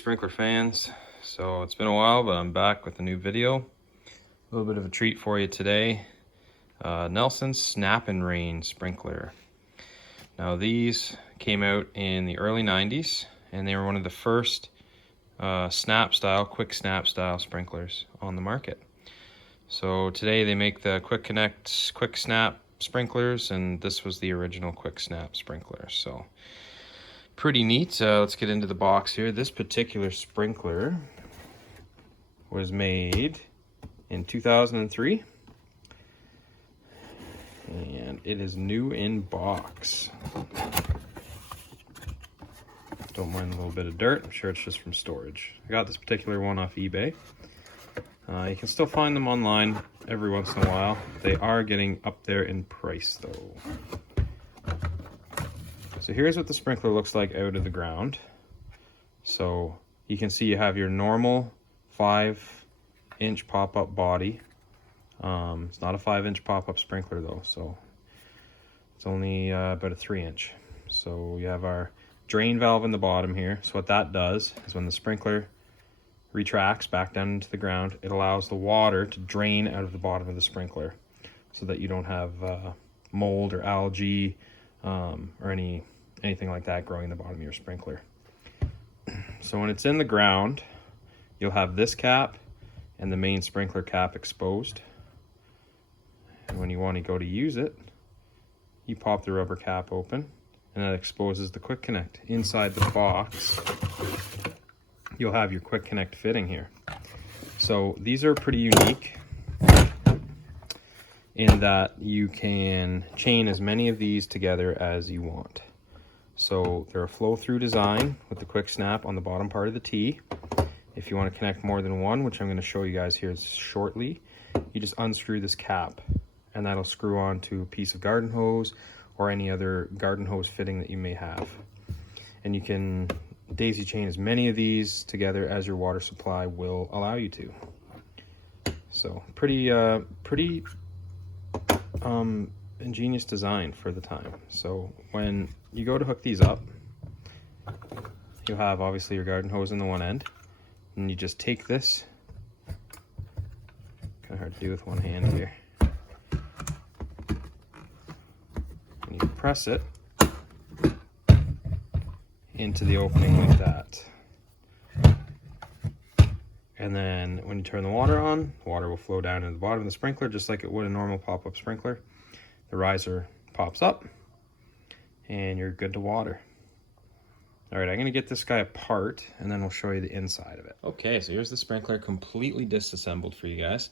sprinkler fans. So it's been a while, but I'm back with a new video. A little bit of a treat for you today. Nelson's Snap and Rain sprinkler. Now these came out in the early 90s and they were one of the first snap style, quick snap style sprinklers on the market. So today they make the quick connect, quick snap sprinklers, and this was the original quick snap sprinkler. So pretty neat. Let's get into the box here. This particular sprinkler was made in 2003 and it is new in box. Don't mind a little bit of dirt. I'm sure it's just from storage. I got this particular one off eBay. You can still find them online every once in a while. They are getting up there in price though. So here's what the sprinkler looks like out of the ground. So you can see you have your normal 5-inch pop-up body. It's not a 5-inch pop-up sprinkler though, so it's only about a 3-inch. So you have our drain valve in the bottom here. So what that does is when the sprinkler retracts back down into the ground, it allows the water to drain out of the bottom of the sprinkler so that you don't have mold or algae or anything like that growing in the bottom of your sprinkler. So when it's in the ground, you'll have this cap and the main sprinkler cap exposed. And when you want to go to use it, you pop the rubber cap open and that exposes the quick connect. Inside the box, you'll have your quick connect fitting here. So these are pretty unique in that you can chain as many of these together as you want. So they're a flow-through design with the quick snap on the bottom part of the T. If you want to connect more than one, which I'm going to show you guys here shortly, you just unscrew this cap and that'll screw on to a piece of garden hose or any other garden hose fitting that you may have. And you can daisy chain as many of these together as your water supply will allow you to. So pretty ingenious design for the time. So when you go to hook these up, you'll have obviously your garden hose in the one end, and you just take this, kind of hard to do with one hand here, and you press it into the opening like that. And then when you turn the water on, the water will flow down to the bottom of the sprinkler just like it would a normal pop-up sprinkler. The riser pops up and you're good to water. All right, I'm gonna get this guy apart and then we'll show you the inside of it. Okay, so here's the sprinkler completely disassembled for you guys.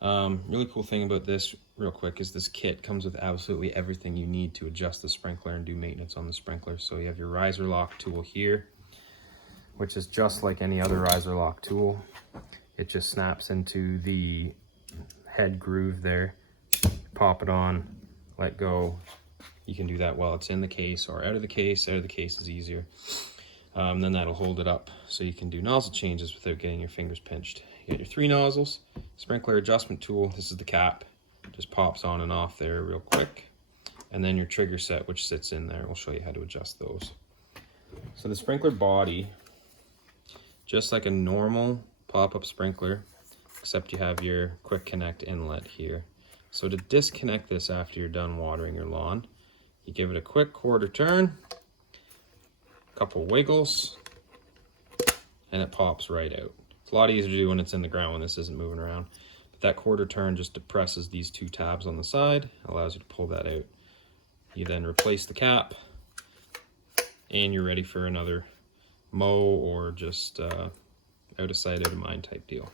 Really cool thing about this real quick is this kit comes with absolutely everything you need to adjust the sprinkler and do maintenance on the sprinkler. So you have your riser lock tool here, which is just like any other riser lock tool. It just snaps into the head groove there. Pop it on, let go. You can do that while it's in the case or out of the case. Out of the case is easier. Then that'll hold it up so you can do nozzle changes without getting your fingers pinched. You got your 3 nozzles, sprinkler adjustment tool. This is the cap. Just pops on and off there real quick. And then your trigger set, which sits in there. We'll show you how to adjust those. So the sprinkler body, just like a normal pop-up sprinkler, except you have your quick connect inlet here. So to disconnect this after you're done watering your lawn, you give it a quick quarter turn, a couple wiggles, and it pops right out. It's a lot easier to do when it's in the ground when this isn't moving around. But that quarter turn just depresses these 2 tabs on the side, allows you to pull that out. You then replace the cap, and you're ready for another mow or just out of sight, out of mind type deal.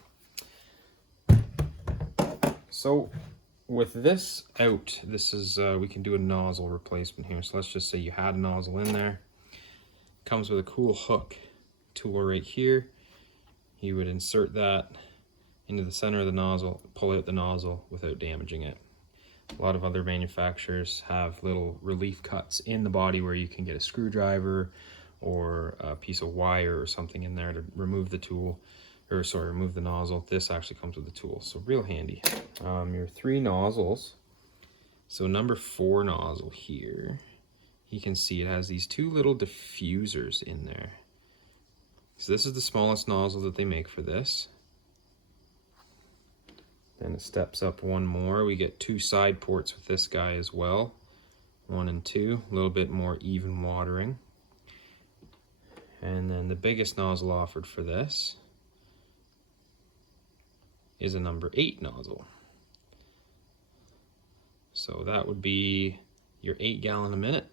So with this out, this is we can do a nozzle replacement here. So let's just say you had a nozzle in there. Comes with a cool hook tool right here. You would insert that into the center of the nozzle, pull out the nozzle without damaging it. A lot of other manufacturers have little relief cuts in the body where you can get a screwdriver or a piece of wire or something in there to remove the tool, or sorry, remove the nozzle. This actually comes with the tool, so real handy. Your 3 nozzles. So number 4 nozzle here, you can see it has these 2 little diffusers in there. So this is the smallest nozzle that they make for this. Then it steps up one more. We get 2 side ports with this guy as well. 1 and 2, a little bit more even watering. And then the biggest nozzle offered for this is a number 8 nozzle. So that would be your 8 gallon a minute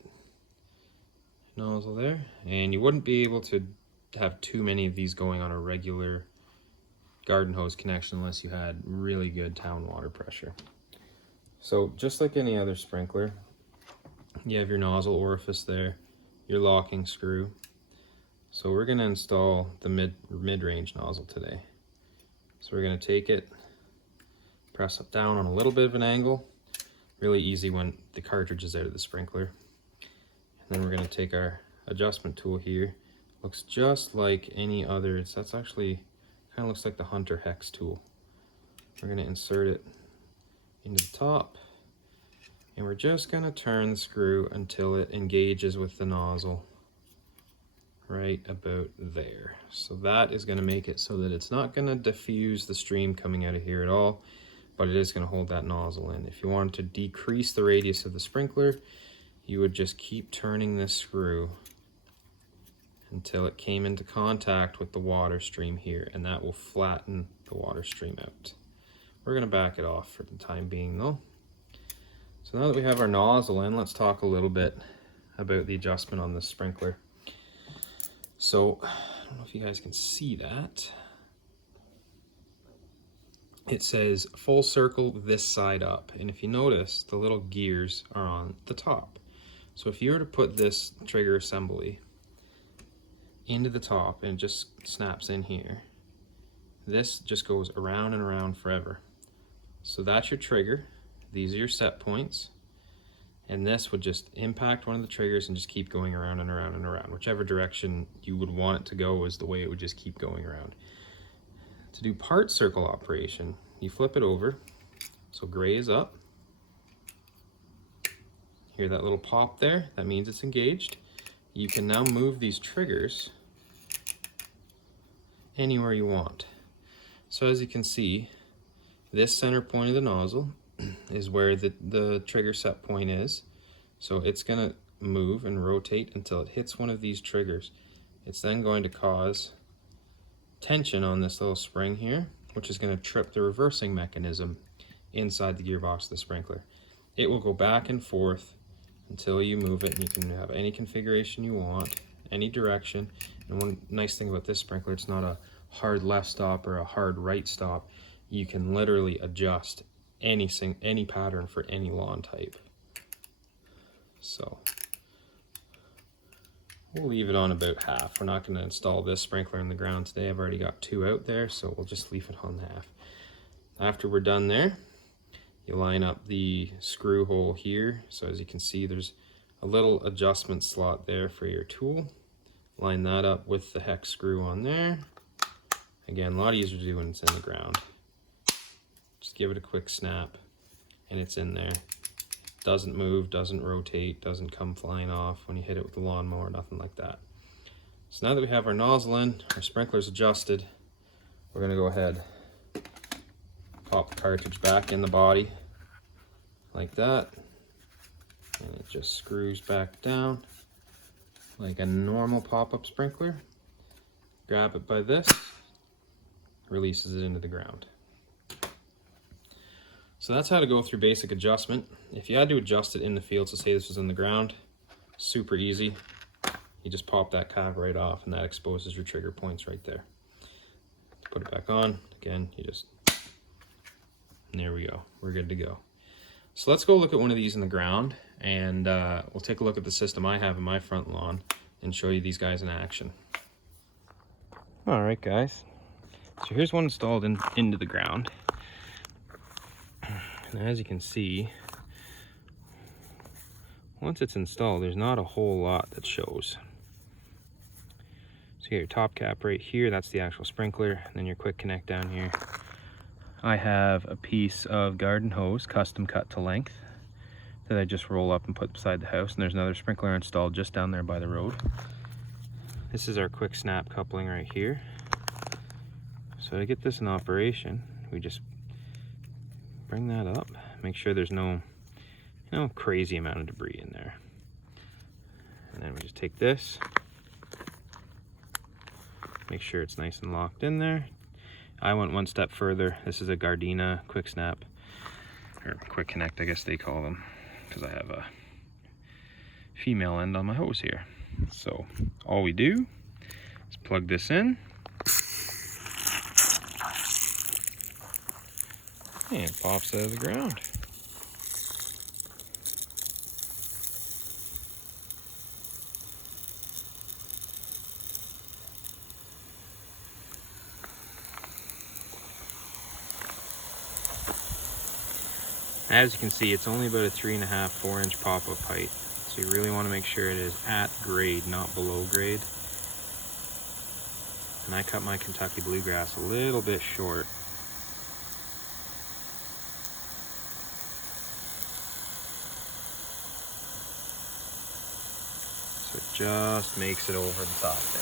nozzle there. And you wouldn't be able to have too many of these going on a regular garden hose connection unless you had really good town water pressure. So just like any other sprinkler, you have your nozzle orifice there, your locking screw. So we're going to install the mid-range nozzle today. So we're going to take it, press it down on a little bit of an angle, really easy when the cartridge is out of the sprinkler. And then we're going to take our adjustment tool here. Looks just like any other, that's actually kind of looks like the Hunter Hex tool. We're going to insert it into the top, and we're just going to turn the screw until it engages with the nozzle right about there. So that is going to make it so that it's not going to diffuse the stream coming out of here at all, but it is going to hold that nozzle in. If you wanted to decrease the radius of the sprinkler, you would just keep turning this screw until it came into contact with the water stream here, and that will flatten the water stream out. We're going to back it off for the time being though. So now that we have our nozzle in, let's talk a little bit about the adjustment on this sprinkler. So, I don't know if you guys can see that. It says full circle this side up, and if you notice, the little gears are on the top. So if you were to put this trigger assembly into the top and it just snaps in here, this just goes around and around forever. So that's your trigger, these are your set points, and this would just impact one of the triggers and just keep going around and around and around. Whichever direction you would want it to go is the way it would just keep going around. To do part circle operation, you flip it over, so gray is up. Hear that little pop there? That means it's engaged. You can now move these triggers anywhere you want. So as you can see, this center point of the nozzle is where the trigger set point is. So it's going to move and rotate until it hits one of these triggers. It's then going to cause tension on this little spring here, which is going to trip the reversing mechanism inside the gearbox of the sprinkler. It will go back and forth until you move it, and you can have any configuration you want, any direction. And one nice thing about this sprinkler, it's not a hard left stop or a hard right stop. You can literally adjust any pattern for any lawn type. So we'll leave it on about half. We're not going to install this sprinkler in the ground today. I've already got 2 out there, so we'll just leave it on half. After we're done there, you line up the screw hole here. So as you can see, there's a little adjustment slot there for your tool. Line that up with the hex screw on there. Again, a lot easier to do when it's in the ground. Just give it a quick snap and it's in there. Doesn't move, doesn't rotate, doesn't come flying off when you hit it with the lawnmower, nothing like that. So now that we have our nozzle in, our sprinkler's adjusted, we're gonna go ahead, pop the cartridge back in the body like that, and it just screws back down like a normal pop-up sprinkler. Grab it by this, releases it into the ground. So that's how to go through basic adjustment. If you had to adjust it in the field, so say this was in the ground, super easy. You just pop that cap right off and that exposes your trigger points right there. Put it back on, again, you just, and there we go, we're good to go. So let's go look at one of these in the ground, and we'll take a look at the system I have in my front lawn and show you these guys in action. All right, guys. So here's one installed into the ground. And as you can see, once it's installed, there's not a whole lot that shows. So you got your top cap right here, that's the actual sprinkler, and then your quick connect down here. I have a piece of garden hose, custom cut to length, that I just roll up and put beside the house, and there's another sprinkler installed just down there by the road. this is our quick snap coupling right here. So to get this in operation, we just bring that up, make sure there's no crazy amount of debris in there. And then we just take this, make sure it's nice and locked in there. I went one step further. This is a Gardena quick snap, or quick connect, I guess they call them, because I have a female end on my hose here. So all we do is plug this in and it pops out of the ground. As you can see, it's only about a 3.5, 4 inch pop-up height. So you really want to make sure it is at grade, not below grade. And I cut my Kentucky bluegrass a little bit short. So it just makes it over the top there.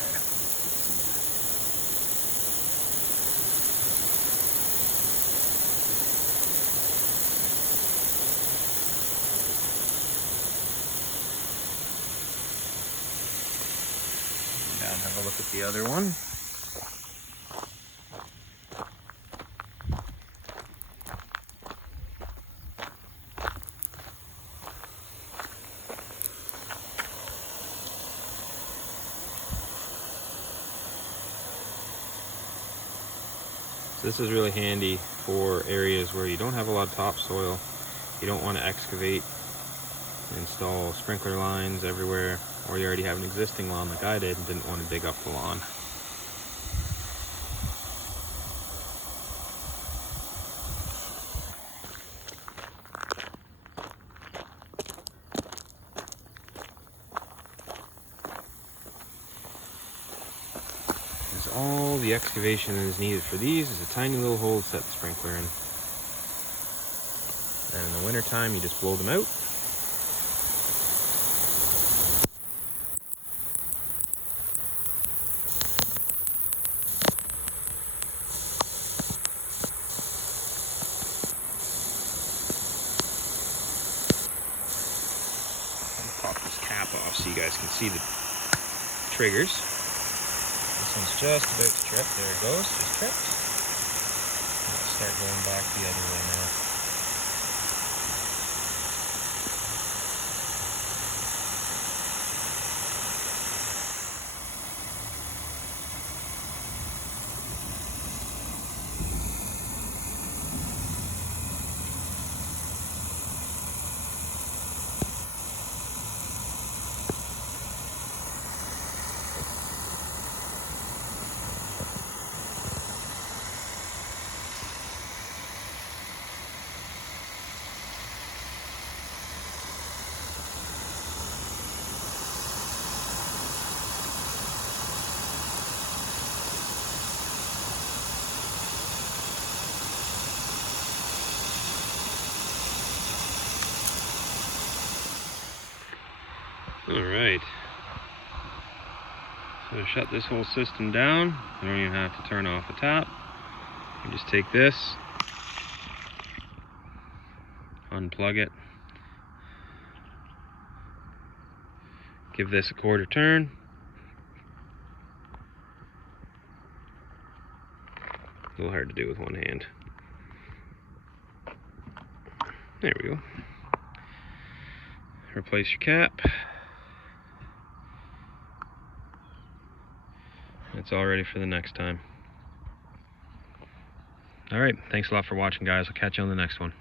Down, have a look at the other one. This is really handy for areas where you don't have a lot of topsoil. You don't want to excavate and install sprinkler lines everywhere, or you already have an existing lawn like I did and didn't want to dig up the lawn. All the excavation that is needed for these is a tiny little hole to set the sprinkler in. And in the winter time, you just blow them out. I'll pop this cap off so you guys can see the triggers. This one's just about to trip. There it goes, just tripped. Let's start going back the other way now. Alright, so to shut this whole system down, I don't even have to turn off the tap. You just take this, unplug it, give this a quarter turn, a little hard to do with one hand. There we go. Replace your cap. It's all ready for the next time. All right, thanks a lot for watching, guys. I'll catch you on the next one.